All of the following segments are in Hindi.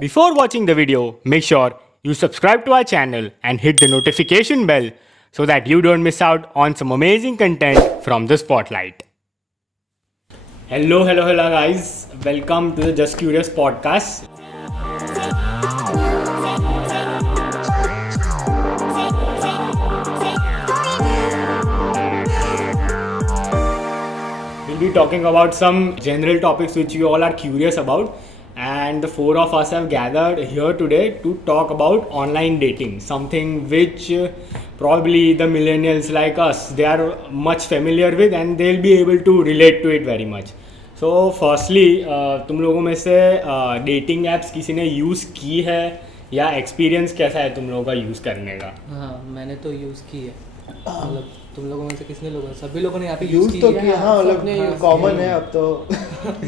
Before watching the video, make sure you subscribe to our channel and hit the notification bell so that you don't miss out on some amazing content from the Spotlight. Hello guys. Welcome to the Just Curious podcast. We'll be talking about some general topics which you all are curious about, and the four of us have gathered here today to talk about online dating, something which probably the millennials like us, they are much familiar with and they'll be able to relate to it very much. So firstly, तुम लोगों में से डेटिंग एप्स किसी ने यूज़ की है या एक्सपीरियंस कैसा है तुम लोगों का यूज़ करने का? हाँ, मैंने तो यूज़ की है। मतलब तुम लोगों में से किसने लोगों सभी लोगों ने यहाँ पे यूज़ तो किया। हाँ, मतलब कॉमन है अब तो।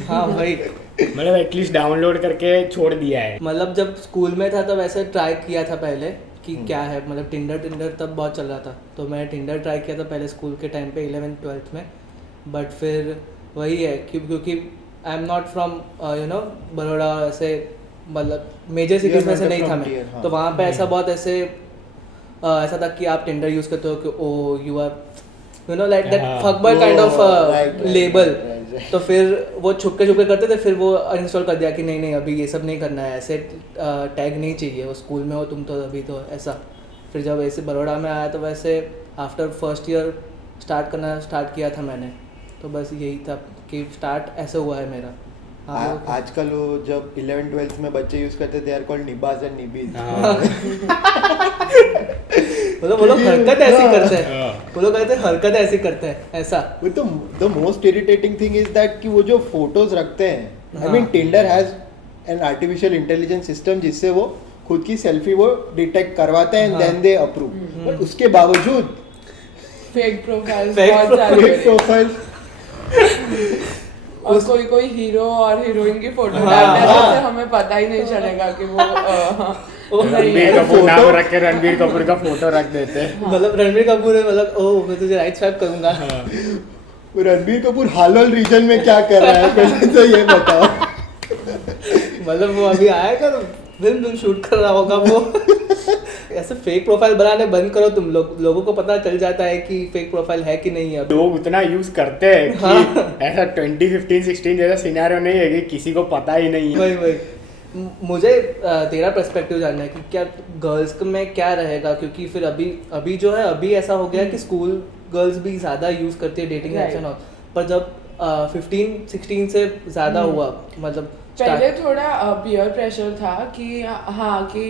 हाँ भाई, मतलब एटलीस्ट डाउनलोड करके छोड़ दिया है। मतलब जब स्कूल में था तब ऐसे ट्राई किया था पहले कि क्या है, मतलब टिंडर तब बहुत चल रहा था, तो मैं टिंडर ट्राई किया था पहले स्कूल के टाइम पे 11th-12th में। बट फिर वही है क्योंकि I am not from Baroda, ऐसे मतलब मेजर सिटीज में से नहीं था मैं, तो वहाँ पे ऐसा बहुत ऐसा था कि आप टिंडर यूज़ करते हो कि oh you are like that fuckboy kind of label. तो फिर वो छुपके करते थे, फिर वो अनइंस्टॉल कर दिया कि नहीं अभी ये सब नहीं करना है, ऐसे टैग नहीं चाहिए, वो स्कूल में हो तुम तो अभी तो ऐसा। फिर जब ऐसे बड़ौदा में आया तो वैसे आफ्टर फर्स्ट ईयर स्टार्ट किया था मैंने, तो बस यही था कि स्टार्ट ऐसे हुआ है मेरा। आजकल वो जब 11th-12th में बच्चे यूज करते थे, कॉल्ड निबाज एंड निबीज। मतलब वो लोग हरकत ऐसी करते हैं, वो लोग कहते हैं हरकत ऐसी करते हैं ऐसा। वो तो the most irritating thing is that कि वो जो फोटोज रखते हैं, I mean Tinder has an artificial intelligence system जिससे वो खुद की सेल्फी वो डिटेक्ट करवाते हैं and then they approve. But उसके बावजूद फेक प्रोफाइल्स और कोई हीरो और हीरोइन की फोटो डालते हैं, जिससे हमें पता ही नहीं चलेगा कि वो रणबीर कपूर नाम रख के रणबीर कपूर का फोटो रख देते हैं। मतलब रणबीर कपूर है, मतलब ओह मैं तुझे राइट स्वाइप करूंगा। रणबीर कपूर हालोल रीजन में क्या कर रहा है पहले तो ये बताओ। मतलब वो अभी आएगा तो फिल्म शूट कर रहा होगा वो। ऐसे फेक प्रोफाइल बनाने बंद करो तुम लोगों को पता चल जाता है कि फेक प्रोफाइल है कि नहीं है। लोग उतना यूज करते हैं कि ऐसा 2015-16 जैसा सिनेरियो नहीं है कि किसी को पता ही नहीं है। वही मुझे तेरा पर्सपेक्टिव जानना है कि क्या गर्ल्स में क्या रहेगा, क्योंकि फिर अभी जो है अभी ऐसा हो गया कि स्कूल गर्ल्स भी ज़्यादा यूज़ करती है डेटिंग एप्स और, पर जब 15-16 से ज़्यादा हुआ, मतलब पहले थोड़ा पीयर प्रेशर था कि हाँ कि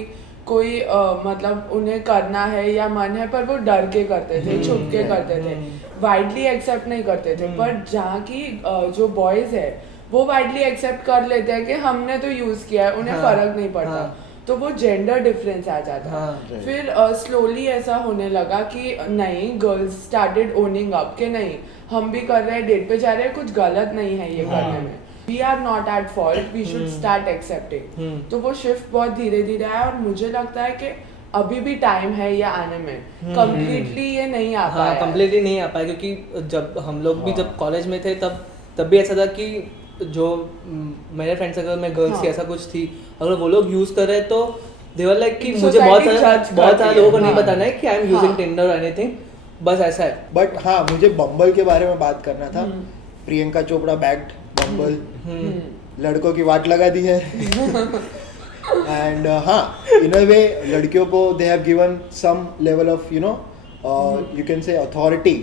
कोई मतलब उन्हें करना है या मन है, पर वो डर के करते थे, छुप के करते थे, वाइडली एक्सेप्ट नहीं करते थे। पर जहाँ की जो बॉयज है वो वाइडली एक्सेप्ट कर लेते हैं कि हमने तो यूज किया है, उन्हें फर्क नहीं पड़ता। तो वो जेंडर डिफरेंस आ जाता है। फिर स्लोली ऐसा होने लगा कि नहीं, गर्ल्स स्टार्टेड ओनिंग अप कि नहीं हम भी कर रहे हैं, डेट पे जा रहे हैं, कुछ गलत नहीं है ये करने में, we are not at fault, we should start accepting. तो वो शिफ्ट बहुत धीरे धीरे आया और मुझे लगता है कि अभी भी टाइम है ये आने में, कम्प्लीटली ये नहीं आ पाया। कम्प्लीटली नहीं आ पाया, क्योंकि जब हम लोग भी जब कॉलेज में थे तब भी ऐसा था कि जो मेरे फ्रेंड सर्कल में गर्ल्स की ऐसा कुछ थी, अगर वो लोग यूज कर रहे तो दे वर लाइक कि मुझे बहुत सारे लोगों को नहीं बताना है कि आई एम यूजिंग टिंडर और एनीथिंग, बस ऐसा है। बट हाँ, मुझे बम्बल के बारे में बात करना था। प्रियंका चोपड़ा बैक्ड बम्बल, लड़कों की वाट लगा दी है। एंड हाँ, इन अ वे लड़कियों को they have given some level of you can say authority,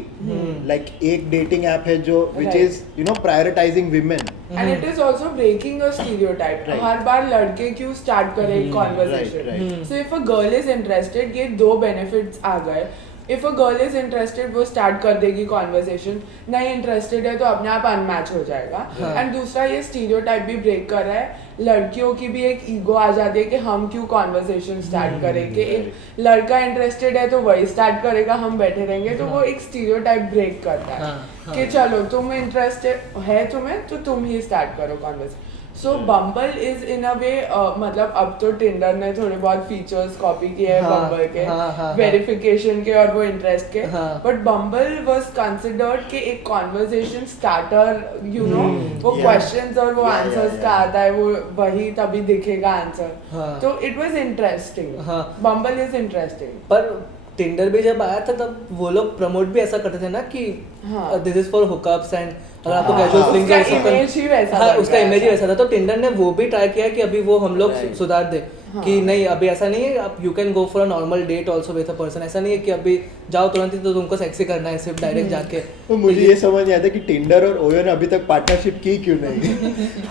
like एक dating app है जो which is prioritizing women, and it is also breaking a stereotype. हर बार लड़के क्यों start करें conversation? So if a girl is interested, ये दो benefits आ गए। If a girl is interested, वो start कर देगी conversation, नहीं interested है तो अपने आप unmatch हो जाएगा। and दूसरा ये stereotype भी break कर रहा है, लड़कियों की भी एक ईगो आ जाती है कि हम क्यों कॉन्वर्सेशन स्टार्ट करें, कि एक लड़का इंटरेस्टेड है तो वही स्टार्ट करेगा, हम बैठे रहेंगे। तो वो एक स्टीरियोटाइप ब्रेक करता है कि चलो तुम इंटरेस्टेड है तुम्हें तो तुम ही स्टार्ट करो conversation. So Bumble is in a way मतलब अब तो टिंडर ने थोड़े बहुत फीचर्स कॉपी किए हैं हाँ, बम्बल के हाँ, वेरिफिकेशन के और वो इंटरेस्ट के हाँ। बट बम्बल वाज कंसिडर्ड कि एक कॉन्वर्सेशन स्टार्टर यू नो वो yeah. क्वेश्चंस और वो Yeah, आंसर्स yeah, का yeah. आता है वो वही तभी दिखेगा आंसर हाँ। तो इट वाज इंटरेस्टिंग हाँ। बम्बल इज इंटरेस्टिंग पर टिंडर भी जब आया था तब वो लोग प्रमोट भी ऐसा करते थे ना कि हाँ। This is for hookups and अगर आपको हाँ, कैजुअल हाँ। फ्लिंग उसका image ही वैसा हाँ बन उसका गया इमेज ही था। वैसा था तो टिंडर ने वो भी ट्राई किया कि अभी वो हम लोग Right. सुधार दे हाँ। कि नहीं अभी ऐसा नहीं है आप you can go for a normal date also with a person ऐसा नहीं है कि अभी जाओ तुरंत ही तो तुमको सेक्सी करना है सिर्फ डायरेक्ट जाके तो मुझे ये समझ नहीं आता कि टिंडर और ओयो ने अभी तक पार्टनरशिप की क्यों नहीं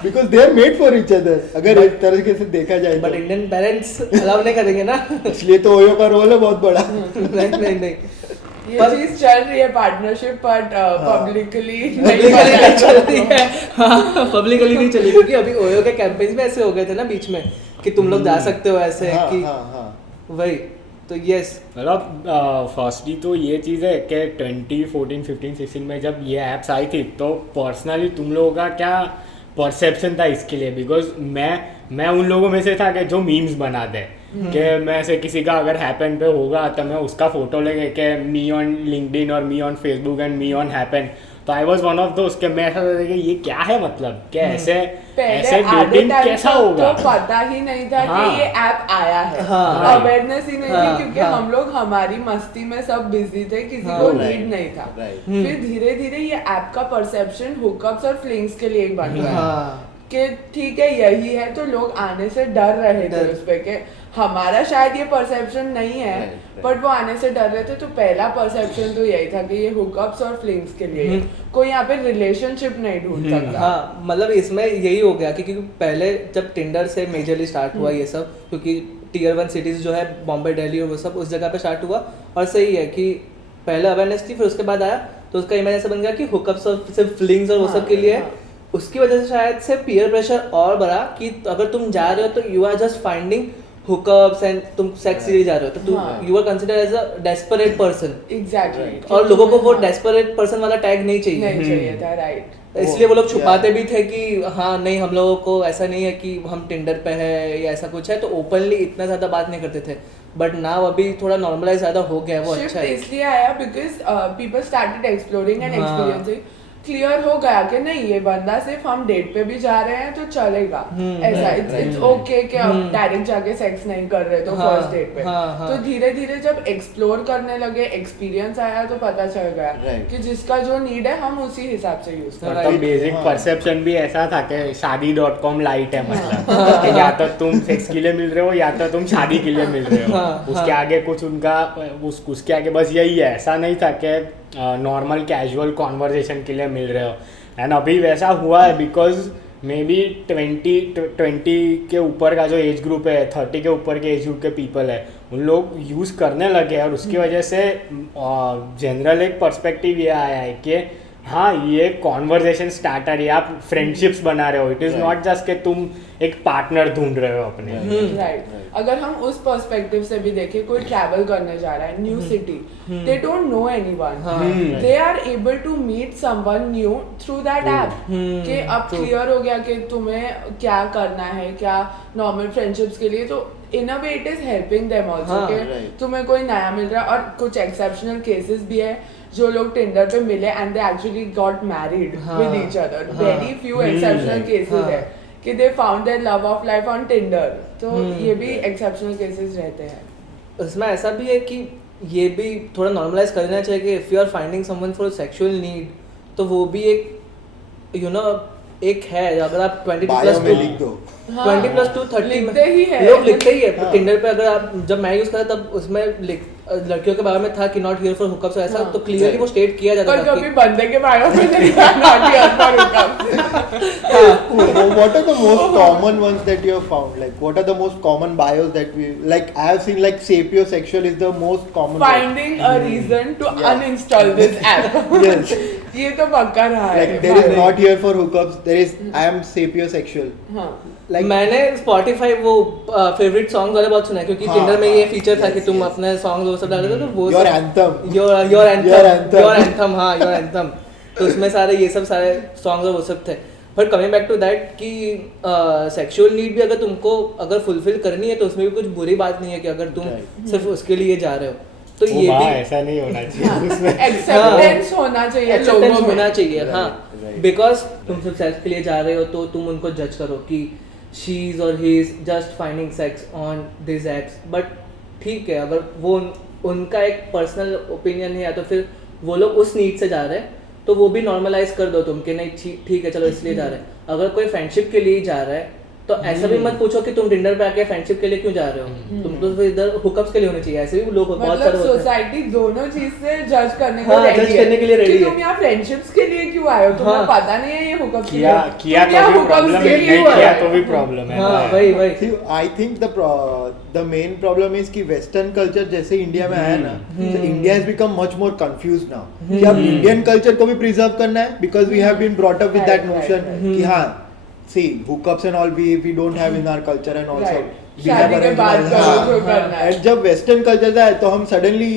because they are made for each other अगर एक तरीके से देखा जाए बट तो इंडियन पेरेंट्स अलाउ नहीं करेंगे ना इसलिए तो ओयो का रोल है बहुत बड़ा नहीं ये पर- चीज चल रही है पार्टनरशिप बट पब्लिकली पब्लिकली नहीं चल रही है हाँ पब्लिकली नहीं चली क्योंकि अभी ओयो के कैंपेन्स में ऐसे हो गए थे ना बीच में कि तुम लोग जा सकते हो ऐसे हाँ, कि हाँ, हाँ. वही तो यस मतलब फर्स्टली तो ये चीज़ है कि 2014 15 16 में जब ये ऐप्स आई थी तो पर्सनली तुम लोगों का क्या परसेप्शन था इसके लिए बिकॉज मैं उन लोगों में से था कि जो मीम्स बनाते हैं कि मैं से किसी का अगर हैपन पे होगा तो मैं उसका फोटो लेके कि मी ऑन लिंक्डइन और me on Facebook and me on happen तो आई वाज वन ऑफ दोस्त के मैं ऐसा था कि ये क्या है मतलब कि ऐसे ऐसे पहले डेटिंग कैसा होगा तो पता ही नहीं था हाँ। कि ये ऐप आया है हाँ। अवेयरनेस ही नहीं हाँ, थी क्योंकि हाँ। हम लोग हमारी मस्ती में सब बिजी थे किसी हाँ। को Right, नीड नहीं था right. फिर धीरे धीरे ये ऐप का परसेप्शन हुकअप्स और फ्लिंग्स के लिए ही बन गया हाँ कि ठीक है यही है तो लोग आने से डर रहे थे डर। उस पे कि हमारा शायद ये परसेप्शन नहीं है Right, right. बट वो आने से डर रहे थे तो पहला परसेप्शन तो यही था कि ये हुकअप्स और फ्लिंग्स के लिए है। कोई यहाँ पे रिलेशनशिप नहीं ढूंढ सकता हाँ मतलब इसमें यही हो गया कि क्योंकि पहले जब टिंडर से मेजरली स्टार्ट हुआ ये सब क्योंकि टीयर 1 सिटीज जो है बॉम्बे दिल्ली और वो सब उस जगह पे स्टार्ट हुआ और सही है कि पहले अवेयरनेस थी फिर उसके बाद आया तो उसका इमेज ऐसा बन गया कि हुकअप्स और सिर्फ फ्लिंग्स और वो सब के लिए है। हाँ। उसकी वजह से शायद से पीयर प्रेशर और बढ़ा कि अगर तुम जा रहे हो तो you are just finding hookups and तुम सेक्स के लिए जा रहे हो तो हाँ। तुम you are consider as a desperate person exactly और लोगों को वो डेस्परेट पर्सन वाला टैग नहीं चाहिए नहीं चाहिए था राइट इसलिए वो लोग छुपाते भी थे कि हाँ नहीं हम लोगों को ऐसा नहीं है कि हम टिंडर पे है या ऐसा कुछ है तो ओपनली इतना ज्यादा बात नहीं करते थे बट नाउ अभी थोड़ा नॉर्मलाइज ज्यादा हो गया है वो शिफ्ट अच्छा है इसलिए आया because people started exploring and हाँ। एक्सपीरियंसिंग क्लियर हो गया कि नहीं ये बंदा सिर्फ हम डेट पे भी जा रहे हैं तो चलेगा ऐसा इट्स ओके कि अब डायरेक्ट जाके सेक्स नहीं कर रहे तो हाँ, फर्स्ट डेट पे हाँ, हाँ। तो धीरे धीरे जब एक्सप्लोर करने लगे एक्सपीरियंस आया तो पता चल गया Right. कि जिसका जो नीड है हम उसी हिसाब से यूज करते Right. मतलब बेसिक हाँ। परसेप्शन भी ऐसा था कि शादी.com लाइट है मतलब कि या तो तुम सेक्स के लिए मिल रहे हो या तो तुम शादी के लिए मिल रहे हो हाँ, उसके हाँ। आगे कुछ उनका उसके आगे बस यही है ऐसा नहीं था कि नॉर्मल कैजुअल कॉन्वर्जेशन के लिए मिल रहे हो एंड अभी वैसा हुआ है बिकॉज मे बी 20 के ऊपर का जो एज ग्रुप है 30 के ऊपर के एज ग्रुप के पीपल है उन लोग यूज़ करने लगे हैं और उसकी वजह से जनरल एक पर्सपेक्टिव ये आया है कि हाँ ये कॉन्वर्जेशन स्टार्टर है आप फ्रेंडशिप्स बना रहे हो इट इज़ नॉट जस्ट कि तुम एक पार्टनर ढूंढ रहे हो अपने राइट अगर हम उस पर्सपेक्टिव से भी देखें कोई ट्रैवल करने जा रहा है new city they don't know anyone they are able to meet someone new through that app कि अब क्लियर हो गया कि तुम्हें क्या करना है क्या नॉर्मल फ्रेंडशिप्स के लिए तो in a way it is helping them also हाँ, कि right. तुम्हें कोई नया मिल रहा है और कुछ एक्सेप्शनल केसेस भी है जो लोग टिंडर पे मिले and they actually got married हाँ, विद ईच अदर हाँ, वेरी फ्यू एक्सेप्शनल केसेस हाँ. है कि they found their love of life on Tinder तो ये भी एक्सेप्शनल केसेस रहते हैं उसमें ऐसा भी है कि ये भी थोड़ा नॉर्मलाइज करना चाहिए कि if you are finding someone for sexual need तो वो भी एक यू नो एक है अगर आप 20 बायो प्लस में लिख दो 20 प्लस टू 30 लिखते ही है लोग लिखते ही है हाँ। टिंडर पे अगर आप जब मैं यूज करता तब उसमें लड़कियों के बारे में था कि नॉट हियर फॉर हुकअप्स ऐसा हाँ। तो क्लियरली वो स्टेट किया जाता पर था कभी बंदे के बायो में नहीं था not here for What are the most common ones that you have found? Like, what are the most common bios that we like? I have seen like sapiosexual is the most common. Finding a reason to Yeah. Uninstall this app Yes. ये तो पक्का रहा है Like there is not here for hookups. There is I am sapiosexual. हाँ Like, मैंने Spotify वो फेवरेट सॉन्ग वाले बहुत सुना है क्योंकि हाँ, टिंडर में ये हाँ, फीचर था yes, कि तुम yes. अपने सॉन्ग वो सब डाले थे तो वो Your सब- anthem. Your Your anthem. Anthem हाँ योर एंथम तो उसमें सारे ये सब सारे सॉन्ग और वो सब थे but coming back to that कि सेक्सुअल नीड भी अगर तुमको अगर फुलफिल करनी है तो उसमें भी कुछ बुरी बात नहीं है कि अगर तुम सिर्फ उसके लिए जा रहे हो तो ओ ये वाह, भी ऐसा नहीं होना चाहिए उसमें। एक्सेप्टेंस होना चाहिए एक्सेप्टेंस लोगों होना में। चाहिए हाँ right. बिकॉज तुम सिर्फ सेक्स के लिए जा रहे हो तो तुम उनको जज करो कि शी इज और he is just finding sex on this apps but ठीक है अगर वो उनका एक पर्सनल ओपिनियन है या तो फिर वो लोग उस नीड से जा रहे हैं तो वो भी नॉर्मलाइज कर दो तुम कि नहीं ठीक है चलो इसलिए जा रहे हैं अगर कोई फ्रेंडशिप के लिए जा रहा है तो ऐसा भी मत पूछो कि तुम टिंडर पे आके फ्रेंडशिप के लिए क्यों जा रहे हो तुम तो फिर इधर हुकअप्स के लिए होने चाहिए ऐसे भी लोग बहुत मतलब सारे होते हैं सोसाइटी दोनों चीज से जज करने को हाँ, रेडी judge करने के लिए ready कि है। तुम यहाँ फ्रेंडशिप्स के लिए क्यों आए हो तुम्हें हाँ। पता नहीं है ये हुकअप्स के किया लिए किया तुम यहाँ तो भी hookups प्रॉब्लम के है, लिए नहीं क्यों किया आए तो हो? भी प्रॉब्लम है। हाँ वही वही See, I think the main problem is कि वेस्टर्न कल्चर जैसे इंडिया में आया ना तो India has become much more confuse now कि अब इंडियन कल्चर को भी प्रिजर्व करना है because we have been brought up with that Right, notion right, कि हाँ see hookups and all we don't have in our culture and also Right. we have शादी के arranged बाद marriage. करो हाँ, जो करना है। and जब वेस्टर्न कल्चर आए तो हम सडनली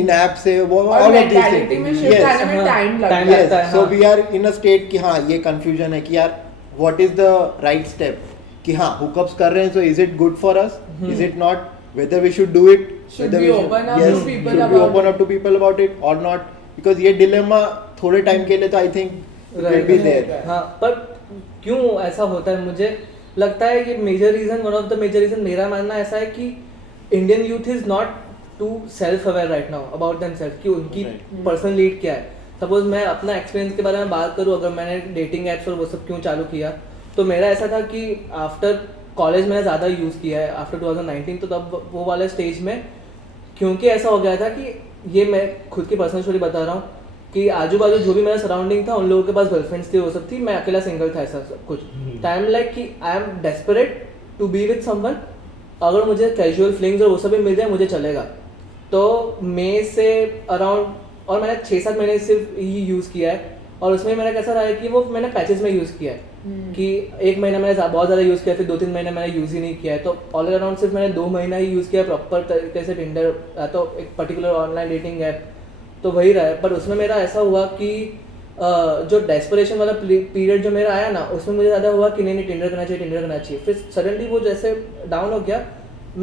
इन ऐप से वो और all of these मेंटालिटी में things शिफ्ट yes आने में हाँ, टाइम time लगता है लगता है। so हाँ। we are in a state कि हाँ ये confusion है कि यार what is the right step कि हाँ hookups कर रहे हैं so is it good for us is it not whether we should do it Should whether we open up yes to people should we about open it? up to people about it or not because ये dilemma थोड़े टाइम के लिए तो I think it will Right, be right, there right. हाँ पर क्यों ऐसा होता है मुझे लगता है कि major reason one of the major reason मेरा मानना ऐसा है कि Indian youth is not too self aware right now about themselves कि उनकी पर्सनल नीड क्या है सपोज मैं अपना एक्सपीरियंस के बारे में बात करूँ अगर मैंने डेटिंग एप्स और वो सब क्यों चालू किया तो मेरा ऐसा था कि आफ्टर कॉलेज मैंने ज़्यादा यूज़ किया है आफ्टर 2019 तो तब वो वाले स्टेज में क्योंकि ऐसा हो गया था कि ये मैं खुद की पर्सनल स्टोरी बता रहा हूँ कि आजू बाजू जो भी मेरा सराउंडिंग था उन लोगों के पास गर्लफ्रेंड्स थी वो सब थी मैं अकेला सिंगल था ऐसा सब कुछ टाइम लाइक कि I am desperate to be with someone अगर मुझे कैजुअल फ्लिंग्स और वो सब भी मिल जाए मुझे चलेगा तो मई से अराउंड और मैंने 6-7 महीने सिर्फ ही यूज़ किया है और उसमें मेरा कैसा रहा है कि वो मैंने पैचेस में यूज़ किया है कि एक महीना मैंने बहुत ज़्यादा यूज़ किया फिर 2-3 महीने मैंने यूज़ ही नहीं किया है तो ऑल अराउंड सिर्फ मैंने 2 महीना ही यूज़ किया प्रॉपर तरीके से टिंडर या तो एक पर्टिकुलर ऑनलाइन डेटिंग ऐप तो वही रहा है पर उसमें मेरा ऐसा हुआ कि जो डेस्परेशन वाला पीरियड जो मेरा आया ना उसमें मुझे ज़्यादा हुआ कि नहीं टिंडर करना चाहिए फिर सडनली वो जैसे डाउन हो गया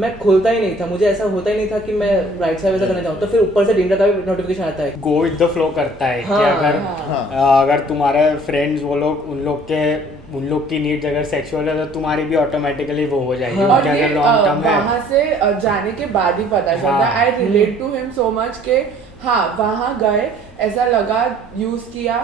मैं खोलता ही नहीं था मुझे ऐसा होता ही नहीं था कि मैं राइट साइड वैसा करना चाहूँ तो फिर ऊपर से टिंडर का भी नोटिफिकेशन आता है गो विद द फ्लो करता है कि हाँ, अगर हाँ। अगर तुम्हारे फ्रेंड्स वो लोग उन लोग की नीड्स अगर सेक्सुअल है तो तुम्हारी भी ऑटोमेटिकली वो हो जाएगी हाँ। और क्योंकि ये अगर लॉन्ग टर्म है वहाँ से जाने के बाद ही पता चलता हाँ। है I relate to him so much के हाँ वहाँ गए ऐसा लगा यूज किया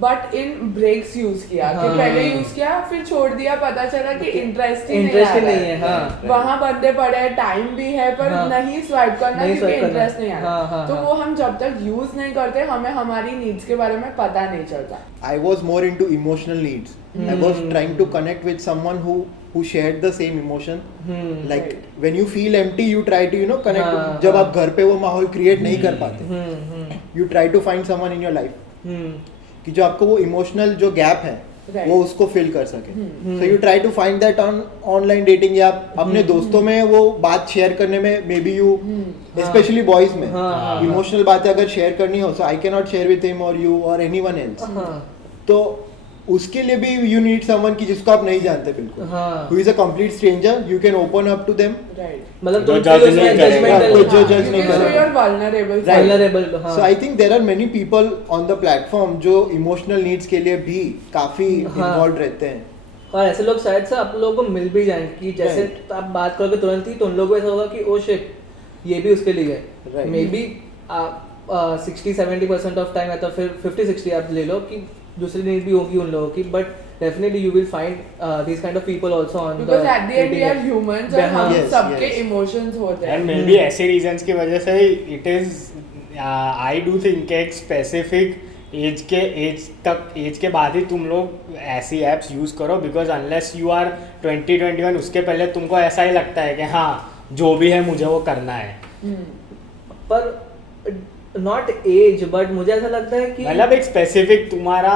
बट इन ब्रेक्स यूज किया कि हाँ। पहले यूज किया फिर छोड़ दिया पता चला कि इंटरेस्ट ही इंटरेस्ट ही नहीं नहीं है हाँ वहाँ बंदे पड़े हैं टाइम भी है पर हाँ। नहीं स्वाइप करना नहीं क्योंकि swipe करना। इंटरेस्ट नहीं आ रहा हाँ, हाँ, तो हाँ। वो हम जब तक यूज नहीं करते हमें हमारी नीड्स के बारे में पता नहीं चलता I was more into emotional needs. I was trying to connect with someone who shared the same emotion. Like Right. when you feel empty, you try to connect. हाँ, जब हाँ. आप घर पे वो माहौल क्रिएट नहीं कर पाते, you try to find someone in your life कि जो आपको वो इमोशनल जो गैप है Right. वो उसको फिल कर सके. So you try to find that on online dating या अपने दोस्तों में वो बात शेयर करने में maybe you specially boys में हाँ, इमोशनल बातें अगर शेयर करनी हो so I can not share with him और यू और एनीवन एल्स. तो उसके लिए भी यू नीड समवन की जिसको आप नहीं जानते बिल्कुल हाँ। Who is a complete stranger you can open up to them. Right मतलब जो तुम judge उसमें नहीं करेगा, judgmental- कोई जो हाँ, judge नहीं because करेगा. you are vulnerable Right. vulnerable, हाँ. So I think there are many people on the platform जो इमोशनल नीड्स के लिए भी काफी हाँ. इन्वॉल्व रहते हैं. और ऐसे लोग शायद से आप लोगों को मिल भी जाएंगे कि जैसे Right. आप बात करोगे तुरंत ही तो उन लोगों को ऐसा होगा कि ओ शिट ये भी उसके लिए है Right. May be 60-70% of time या तो फिर 50-60 आप ले लो कि दूसरी नीड भी होगी उन लोगों की but definitely you will find this kind of people also on because at the end we are humans और हम Yes, सबके yes. इमोशंस होते एंड हैं मे बी ऐसे रीजंस की वजह से it is I do think एक स्पेसिफिक एज के बाद ही तुम लोग ऐसी एप्स यूज़ करो बिकॉज अनलेस यू आर 20-21 उसके पहले तुमको ऐसा ही लगता है कि हाँ जो भी है मुझे वो करना है. पर नॉट एज बट मुझे ऐसा लगता है कि मतलब एक स्पेसिफिक तुम्हारा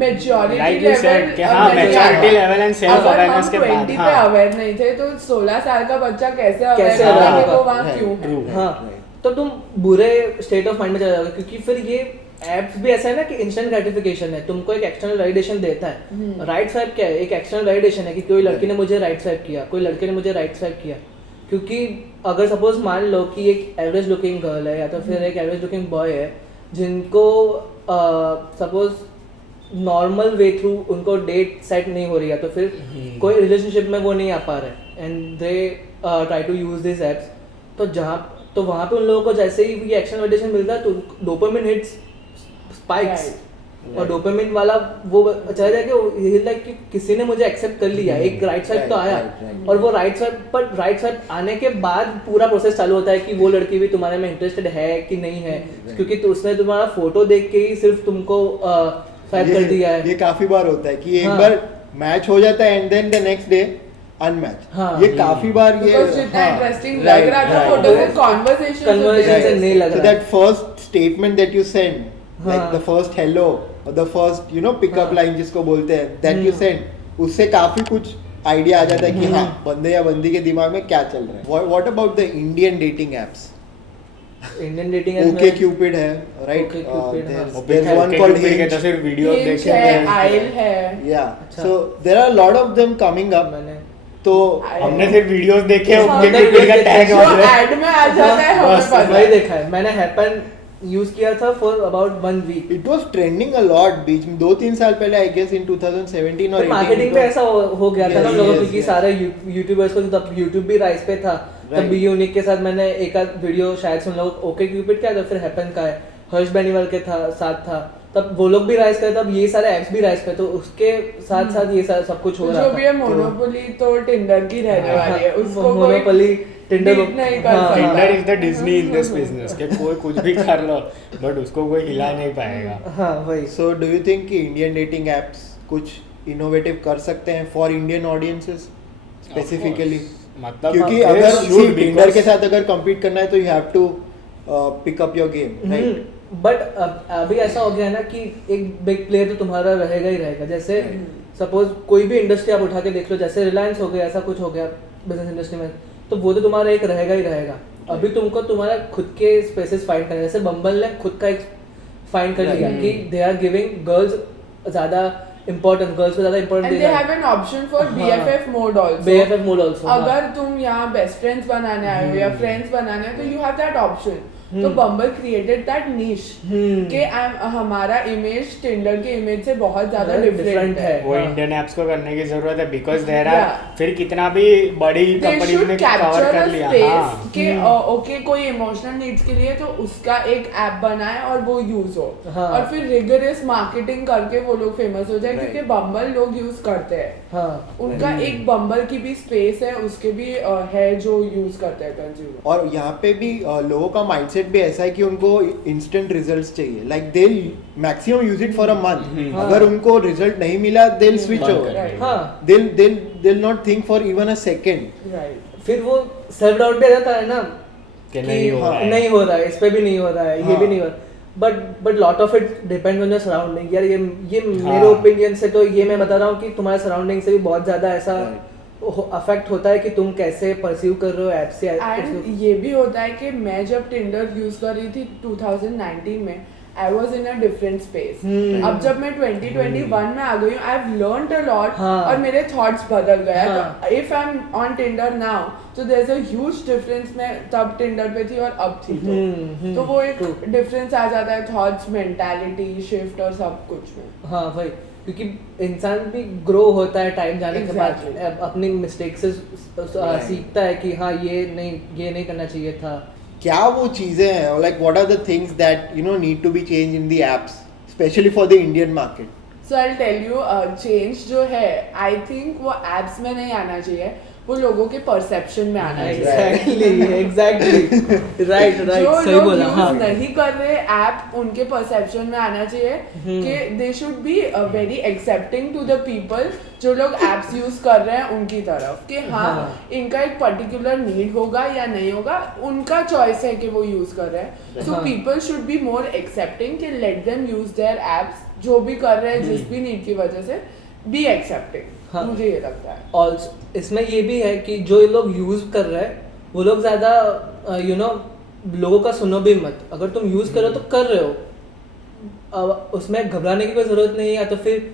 Maturity like you said level, कि हाँ अगर maturity yeah. Level and self अगर हम अवेयरनेस के बाद 20 पे हाँ अवेयर नहीं थे तो 16 साल का बच्चा कैसे अवेयर कैसे होगा aware कि वो होगा? वहाँ Right. क्यों है True. हाँ Right. तो तुम बुरे स्टेट ऑफ माइंड में चले जाओगे क्योंकि फिर ये एप्स भी ऐसा है ना कि इंस्टेंट ग्रेटिफिकेशन है, तुमको एक एक्सटर्नल वैलिडेशन देता है। राइट स्वाइप क्या है? एक एक्सटर्नल वैलिडेशन है कि कोई लड़की ने मुझे राइट स्वाइप किया, कोई लड़के ने मुझे राइट स्वाइप किया। क्योंकि अगर सपोज मान लो कि एक एवरेज लुकिंग गर्ल है या तो फिर एक एवरेज लुकिंग बॉय है जिनको सपोज नॉर्मल वे थ्रू उनको डेट सेट नहीं हो रही है, तो फिर कोई रिलेशनशिप में वो नहीं आ पा रहा है and they try to use this apps, तो वहाँ पे उन लोगों को जैसे ही ये एक्शन वैलिडेशन मिलता है तो डोपामिन हिट्स स्पाइक्स। और डोपामिन वाला वो चाह रहा है कि लाइक कि किसी ने मुझे एक्सेप्ट कर लिया, एक राइट स्वाइप तो आया। और वो राइट स्वाइप आने के बाद पूरा प्रोसेस चालू होता है कि वो लड़की भी तुम्हारे में इंटरेस्टेड है कि नहीं है, क्योंकि तो उसने तुम्हारा फोटो देख के ही सिर्फ तुमको स्वाइप कर दिया है। ये काफी बार होता है कि एक बार मैच हो जाता है and then the next day unmatch. ये काफी बार ये जितना इंटरेस्टिंग लग रहा था फोटो से कन्वर्सेशन से नहीं लग So रहा। that first statement that you send, like the first hello or the first pick-up line जिसको बोलते हैं, that you send, उससे काफी कुछ आइडिया आ जाता है कि हाँ बंदे या बंदी के दिमाग में क्या चल रहा है। What about the Indian dating apps? Indian dating Okay Cupid है, right? OkCupid, हाँ। There's one called Hinge. तो सिर्फ वीडियो देखे है, आइल है। Yeah. So there are a lot of them coming up. मैंने तो हमने सिर्फ वीडियोस देखे, हाँ, ओके हमने क्यूपिड का टैग जो और एड में आ जाता है हमें बस, पता वही है। देखा है मैंने। हैपन यूज किया था for about 1 week. It was trending a lot बीच में 2-3 साल पहले, I guess in 2017 और 18 मार्केटिंग में ऐसा हो गया था ना Yes, लोगों को, yes, क्योंकि yes. सारे यूट्यूबर्स को तब यूट्यूब भी राइज पे था, तब Right. भी यूनिक के साथ मैंने एक आध वीडियो शायद से उन लोग ओके क्यूपिड का है, तो फिर हैपन का है, हर्ष बेनीवाल के साथ था, तब वो लोग भी राइज करे, तब ये सारे एप्स भी राइज करे, तो उसके साथ साथ ये सब कुछ हो रहा जो था। भी है मोनोपोली तो टिंडर की रहने वाली है, उसको कोई मोनोपोली टिंडर beat नहीं कर सकता। Tinder is the Disney in this business के कोई कुछ भी कर लो बट उसको कोई हिला नहीं पाएगा। हाँ वही। So do you think कि Indian dating apps कुछ innovative कर सकते हैं for Indian audiences specifically? मतलब क्योंकि they अगर should Tinder because- के साथ अगर compete करना है तो you have to pick up your game, right? But अभी ऐसा हो गया है ना कि एक बिग प्लेयर तो तुम्हारा रहेगा ही रहेगा। जैसे सपोज कोई भी इंडस्ट्री आप उठा के देख लो, जैसे रिलायंस हो गया, ऐसा कुछ हो गया बिजनेस इंडस्ट्री में, तो वो तो तुम्हारा एक रहेगा ही रहेगा। अभी तुमको तुम्हारा खुद के स्पेसेस फाइंड करना है। जैसे बम्बल ने खुद का एक फाइंड कर लिया कि दे आर गिविंग गर्ल्स ज्यादा इम्पोर्टेंस, गर्ल्स को ज्यादा importance and they have an option for BFF mode also. BFF mode also. अगर तुम यहाँ बेस्ट फ्रेंड्स बनाने आए हो या फ्रेंड्स बनाने हैं तो यू हैव दैट ऑप्शन। तो बम्बल क्रिएटेड दैट निश कि हमारा इमेज टिंडर के इमेज से बहुत ज्यादा डिफरेंट है। वो इंडियन एप्स को करने की जरूरत है बिकॉज देयर Yeah. आर फिर कितना भी बड़ी They कंपनीज should ने कवर capture कर a लिया। space हाँ कि ओके कोई इमोशनल नीड्स के लिए तो उसका एक ऐप बनाए और वो यूज हो। हाँ. और फिर रिगरस मार्केटिंग करके वो लोग फेमस हो जाए, क्योंकि बम्बल लोग यूज करते हैं। हाँ उनका एक बम्बल की भी स्पेस है, उसके भी है जो यूज करते हैं कंज्यूमर। और यहाँ पे भी लोगों का माइंडसेट भी ऐसा है कि उनको इंस्टेंट रिजल्ट्स चाहिए, like they maximum use it for a month. अगर उनको रिजल्ट नहीं मिला they will switch over, Right. हाँ। they'll not think for even a second. Right. फिर वो सेल्फ डाउट भी आ जाता है ना कि नहीं हो रहा है। नहीं हो रहा है, इस पे भी नहीं हो रहा है, ये हाँ. भी नहीं हो रहा। But lot of it depend on your surrounding. यार ये मेरे हाँ. ओपिनियन से तो ये मैं बता रहा हूँ कि तुम्हारे सराउंडिंग से भी बहुत ज्यादा ऐसा अफेक्ट होता है कि तुम कैसे परसीव कर रहे हो ऐप से। एंड ये भी होता है कि मैं जब टिंडर यूज कर रही थी 2019 में, I was in a different space. अब जब मैं 2021 में आ गई हूँ, I have learned a lot हाँ. और मेरे थॉट्स बदल गए हैं। हाँ. तो if I am on Tinder now तो there is a huge difference. मैं तब टिंडर पे थी और अब थी तो वो एक True. डिफरेंस आ जाता है थॉट्स, मेंटालिटी शिफ्ट और सब कुछ में। हाँ भाई, क्योंकि इंसान भी ग्रो होता है टाइम जाने के बाद, Exactly. अपनी मिस्टेक से सीखता है कि हाँ ये नहीं करना चाहिए था। क्या वो चीजें हैं, like what are the things that need to be changed in the apps, especially for the Indian market? So I tell you, change जो है आई थिंक वो एप्स में नहीं आना चाहिए, वो लोगों के परसेप्शन में आना चाहिए। एग्जैक्टली राइट जो सही लोग बोला। यूज हाँ नहीं कर रहे ऐप, उनके परसेप्शन में आना चाहिए कि they should be very accepting to the people जो लोग एप्स यूज कर रहे हैं उनकी तरफ, कि हाँ इनका एक पर्टिकुलर नीड होगा या नहीं होगा, उनका चॉइस है कि वो यूज कर रहे हैं। So people should be more accepting कि let them use their apps, जो भी कर रहे हैं जिस भी नीड की वजह से, बी एक्सेप्टिंग। हाँ. मुझे ये लगता है। ऑल्सो इसमें ये भी है कि जो ये लोग यूज कर रहे हैं वो लोग ज्यादा लोगों का सुनो भी मत। अगर तुम यूज कर रहे हो तो कर रहे हो, उसमें घबराने की कोई जरूरत नहीं है, या तो फिर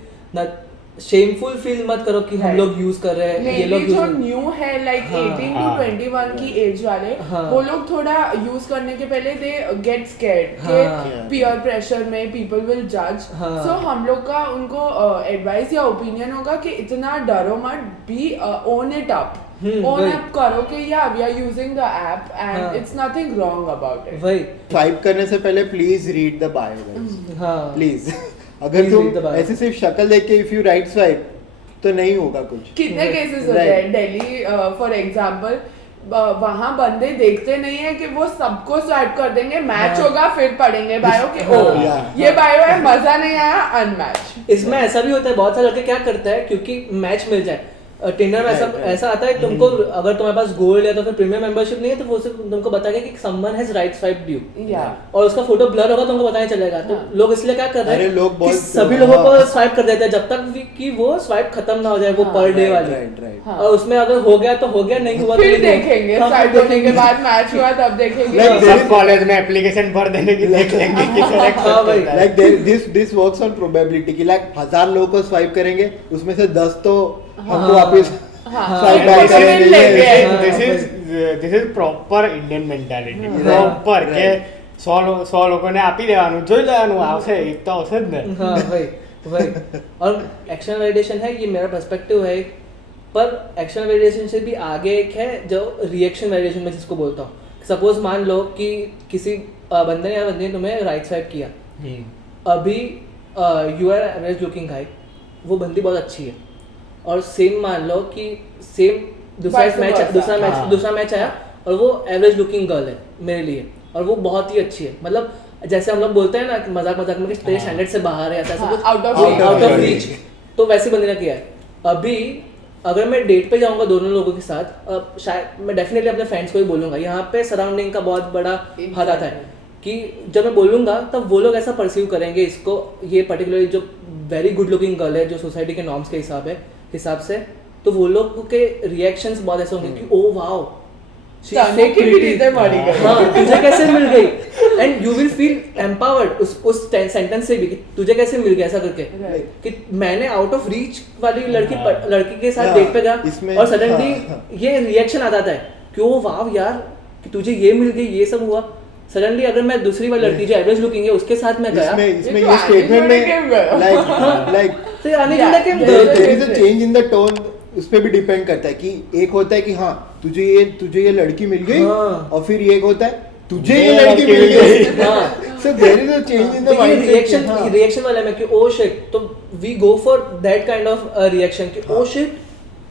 शेमफुल फील मत करो कि हम लोग यूज कर रहे हैं, ये लोग Maybe जो यूज न्यू है लाइक हाँ, 18 हाँ, to 21 की एज वाले, हाँ, वो लोग थोड़ा यूज करने के पहले दे गेट स्कैर्ड हाँ, कि पीयर प्रेशर में पीपल विल जज. हाँ. सो हम लोग का उनको एडवाइस या ओपिनियन होगा कि इतना डरो मत, be own it up, own वही. अप करो कि या we are using the app हाँ. And it's nothing wrong about it. वही. स्वाइप करने से पहले प्लीज रीड द बायो, हाँ, प्लीज. अगर Please read the तुम bio. ऐसे सिर्फ शक्ल देख के इफ यू राइट स्वाइप तो नहीं होगा कुछ. कितने Right. केसेस होते Right. हैं दिल्ली फॉर एग्जांपल, वहाँ बंदे देखते नहीं है कि वो सबको स्वाइप कर देंगे, मैच हाँ. होगा फिर पढ़ेंगे बायो कि ओ Yeah. ये बायो है, मजा नहीं आया, अनमैच. इसमें ऐसा भी होता है, बहुत सारे लड़के क्या करते हैं क्योंकि मैच मिल जाए, टिंडर में Right. ऐसा आता है तुमको, अगर तुम्हारे पास गोल्ड या तो फिर प्रीमियम मेंबरशिप नहीं है तो वो सिर्फ तुमको बताएगा कि someone has right swipe due, या और उसका फोटो ब्लर होगा तुमको पता नहीं चलेगा. तो हाँ. लोग इसलिए क्या कर रहे अरे हैं लोग कि बहुत सभी लोगों को हाँ. स्वाइप कर देते हैं जब तक कि वो स्वाइप खत्म ना हो जाए, वो हाँ, पर डे वाली. Right right. हाँ. और उसमें अगर हो गया तो हो गया, नहीं हुआ तो फिर नहीं हुआ. देखेंगे, हाँ, स्वाइप फिर होने के देखेंगे. बाद मैच हुआ तब देखेंगे. Like सब कॉलेज में एप्लीकेशन भर देने की देख लेंगे कि select हाँ भाई. होता है. Like this works on probability कि लाइक 1000 लोगों को स्वाइप करेंगे उसमें से 10 तो हमको वापस हाँ. स्वाइप And बैक this करेंगे. is- लेंगे. हाँ, this is proper Indian mentality. हाँ. Proper કે Right. 100 લોકોને આપી દેવાનું, જોઈ લેવાનું આવશે, એક તો આવશે જ ને. हाँ वही. और एक्शन वैलिडेशन है, ये मेरा पर्सपेक्टिव है, पर एक्शन वैलिडेशन से भी आगे एक है जो रिएक्शन वैलिडेशन में जिसको बोलता हूँ. सपोज मान लो कि किसी बंदे या बंदी ने तुम्हें राइट स्वाइप किया, अभी you are average looking guy, वो बंदी बहुत अच्छी है, और सेम मान लो कि सेम दूसरा Vice मैच versa. हाँ. दूसरा मैच आया और वो एवरेज लुकिंग गर्ल है मेरे लिए, और वो बहुत ही अच्छी है. मतलब जैसे हम लोग बोलते हैं ना कि मजाक मजाक में कि तेरे हाँ. स्टैंडर्ड से बाहर है, ऐसा हाँ, कुछ out of reach. Out of Out of reach, तो वैसे बंदे ने किया है. अभी अगर मैं डेट पे जाऊंगा दोनों लोगों के साथ, अब शायद मैं डेफिनेटली अपने फ्रेंड्स को ही बोलूंगा. यहाँ पे सराउंडिंग का बहुत बड़ा हाथ आता है कि जब मैं बोलूंगा तब वो लोग ऐसा परसीव करेंगे इसको, ये पर्टिकुलरली जो वेरी गुड लुकिंग गर्ल है जो सोसाइटी के नॉर्म्स के हिसाब से, तो वो लोग के रिएक्शंस बहुत ऐसे होंगे कि ओ वाओ जाने की भी रीते मरी गई. हाँ, तुझे कैसे मिल गई, and you will feel empowered उस सेंटेंस से भी कि तुझे कैसे मिल गया, ऐसा करके Right. कि मैंने आउट ऑफ रीच वाली हाँ. लड़की के साथ हाँ, डेट पे गया इसमें- और सडनली हाँ. ये रिएक्शन आ जाता है कि ओ वाव यार कि तुझे ये मिल गई, ये सब हुआ. सडनली अगर मैं दूसरी वाली लड़की जो एवरेज लुकिंग है उसके साथ मैं गया, इसमें ये ये तो स्टेटमेंट आगे जोड़े में के लाइक तो आने Yeah, के yeah, लिए there is a change in the tone. उस पे भी डिपेंड करता है कि एक होता है कि हाँ तुझे ये लड़की मिल गई, हाँ. और फिर एक होता है तुझे ये ये लड़की लड़की मिल मिल गई. हाँ. So there is a change in the तो ये माइंडसेट. रिएक्शन वाला में कि ओ शिट, तो we go for that kind of reaction कि ओ शिट,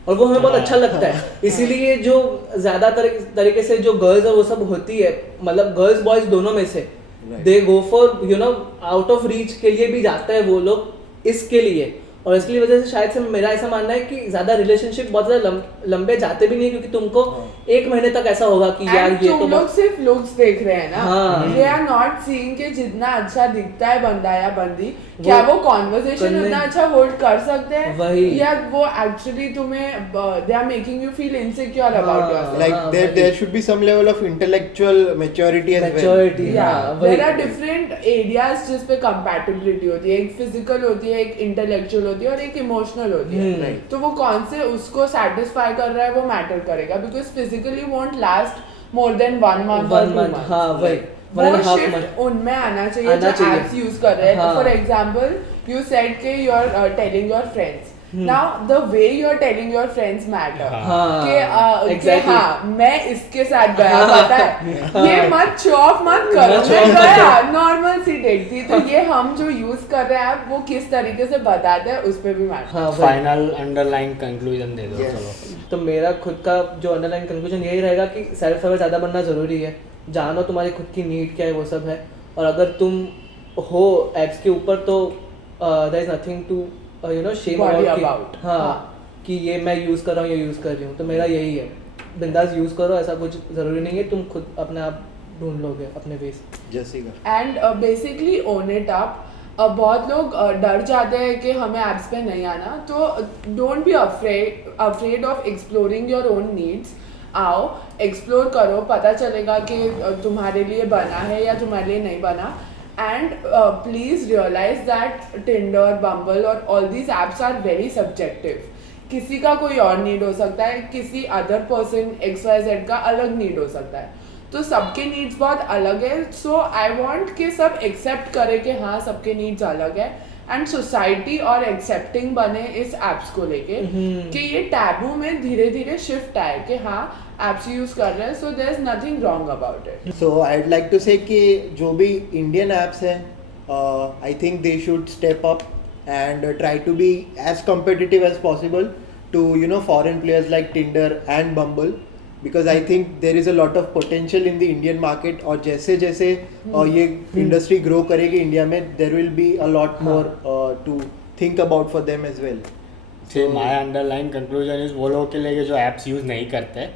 और वो हमें बहुत हाँ. अच्छा लगता है. इसीलिए जो ज्यादातर तरीके से जो गर्ल्स और वो सब होती है, मतलब गर्ल्स बॉयज दोनों में से Right. They go for you know out of reach के लिए भी जाते हैं वो लोग इसके लिए. और इसकी वजह से शायद से मेरा ऐसा मानना है कि ज्यादा रिलेशनशिप बहुत ज्यादा लंबे जाते भी नहीं, क्योंकि तुमको एक महीने तक ऐसा होगा कि यार And ये तो तुम लोग सिर्फ लुक्स देख रहे हैं ना, हाँ. दे आर नॉट सीइंग कि जितना अच्छा दिखता है बंदा या बंदी, क्या वो कॉन्वर्सेशन करने- उतना अच्छा होल्ड कर सकते हैं, वही. या वो एक्चुअली तुम्हें they are making you feel insecure about हाँ. योरसेल्फ. Like हाँ, there वही. should be some level of intellectual maturity as well. Maturity, Yeah, हाँ, वही. there are different areas जिस पे compatibility होती है. एक physical होती है, एक intellectual होती है और एक emotional होती है. Right. तो वो कौन से उसको satisfy कर रहा है वो matter करेगा, because physically won't last more than 1 month or 1 2 month, months. हाँ वही. वो 1.5 shift month. उनमें आना चाहिए आना जो चाहिए. apps use कर रहे हैं. हाँ. For example, you said कि you are telling your friends. Now the way you are telling your friends matter. हाँ, कि exactly. हाँ मैं इसके साथ गया, हाँ. पता है ये मत शो ऑफ मत करो, मत show मैं off मत गया करो. नॉर्मल सी डेट थी. तो ये हम जो यूज कर रहे हैं वो किस तरीके से बताते हैं उस पे भी मैटर. हाँ वही. फाइनल अंडरलाइन कंक्लूजन दे दो. Yes. चलो. तो मेरा खुद का जो अंडरलाइन कंक्लूजन यही रहेगा कि सेल्फ अवेयर ज़्यादा बनना ज़रूरी है. जानो तुम्हारी खुद की नीड क्या है, वो सब है. और अगर तुम हो एप्स के ऊपर तो there is nothing to you know shame Worry about. about. हाँ, हाँ. कि ये मैं यूज़ कर रहा हूँ, ये यूज़ कर रही हूँ, तो मेरा यही है, बिंदास यूज़ करो. ऐसा कुछ ज़रूरी नहीं है, तुम खुद अपने आप ढूंढ लोगे अपने base. Jessica. And basically own it up. बहुत लोग डर जाते हैं कि हमें एप्स पे नहीं आना, तो don't be afraid of exploring your own needs. आओ एक्सप्लोर करो, पता चलेगा कि तुम्हारे लिए बना है या तुम्हारे लिए नहीं बना. And please realize that Tinder, Bumble और all these apps are very subjective. किसी का कोई और नीड हो सकता है, किसी अदर पर्सन XYZ का अलग नीड हो सकता है, तो सबके नीड्स बहुत अलग है. सो आई वांट कि सब एक्सेप्ट करे कि हाँ सबके नीड्स अलग है, एंड सोसाइटी और एक्सेप्टिंग बने इस एप्स को लेके कि ये टैबू में धीरे धीरे शिफ्ट आए कि हाँ एप्स यूज कर रहे हैं, so there is nothing wrong about it. So I would like to say कि जो भी इंडियन एप्स हैं, I think they should step up and try to be as competitive as possible to foreign players like Tinder and Bumble, because I think there is a lot of potential in the Indian market. और जैसे जैसे ये industry grow करेगी इंडिया में, there will be a lot more to think about for them as well. See, my underlying conclusion is वो लोग के लिए जो apps use नहीं करते,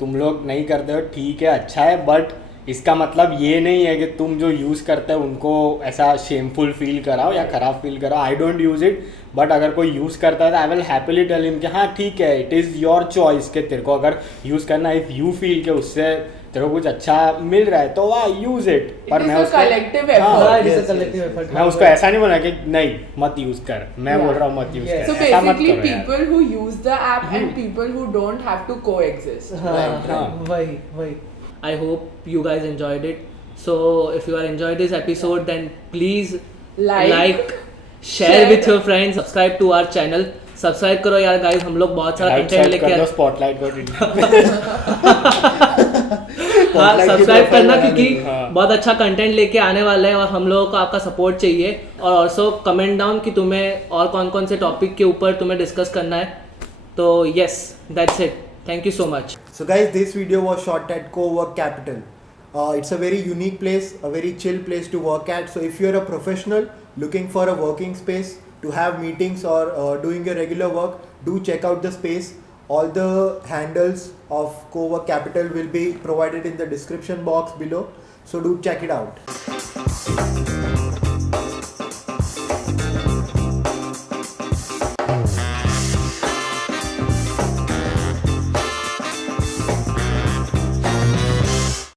तुम लोग नहीं करते हो ठीक है, अच्छा है, बट इसका मतलब ये नहीं है कि तुम जो यूज़ करते हो उनको ऐसा शेमफुल फील कराओ या ख़राब फील कराओ. I don't use it, but अगर कोई यूज़ करता है तो I will happily tell him कि हाँ ठीक है, इट इज़ योर चॉइस कि तेरे को अगर यूज़ करना, इफ़ यू फील कि उससे तेरे को कुछ अच्छा मिल रहा है तो वाह यूज़ इट. पर मैं उसको मैं उसको ऐसा नहीं बोला कि नहीं मत यूज़ कर, मैं बोल रहा हूँ मत यूज़ कर. So ऐसा मत basically करो यार. people who use the app and people who don't have to coexist. वही. I hope you guys enjoyed it. So if you are enjoyed this episode, then please like, share with your friends, subscribe to our channel. Subscribe करो यार गाइस, हम लोग बहुत सारा कंटेंट लेके आए. स्पॉटलाइट को हाँ सब्सक्राइब करना क्योंकि बहुत अच्छा कंटेंट लेके आने वाला है और हम लोगों को आपका सपोर्ट चाहिए. और ऑल्सो कमेंट डाउन कि तुम्हें और कौन कौन से टॉपिक के ऊपर तुम्हें डिस्कस करना है. तो yes that's it. Thank you so much. So guys, this video was shot at Cowork Capital. It's a very unique place, a very chill place to work at. So if you're a professional looking for a working space to have meetings or doing your regular work, do check out the space. All the handles of Cowork Capital will be provided in the description box below. So do check it out.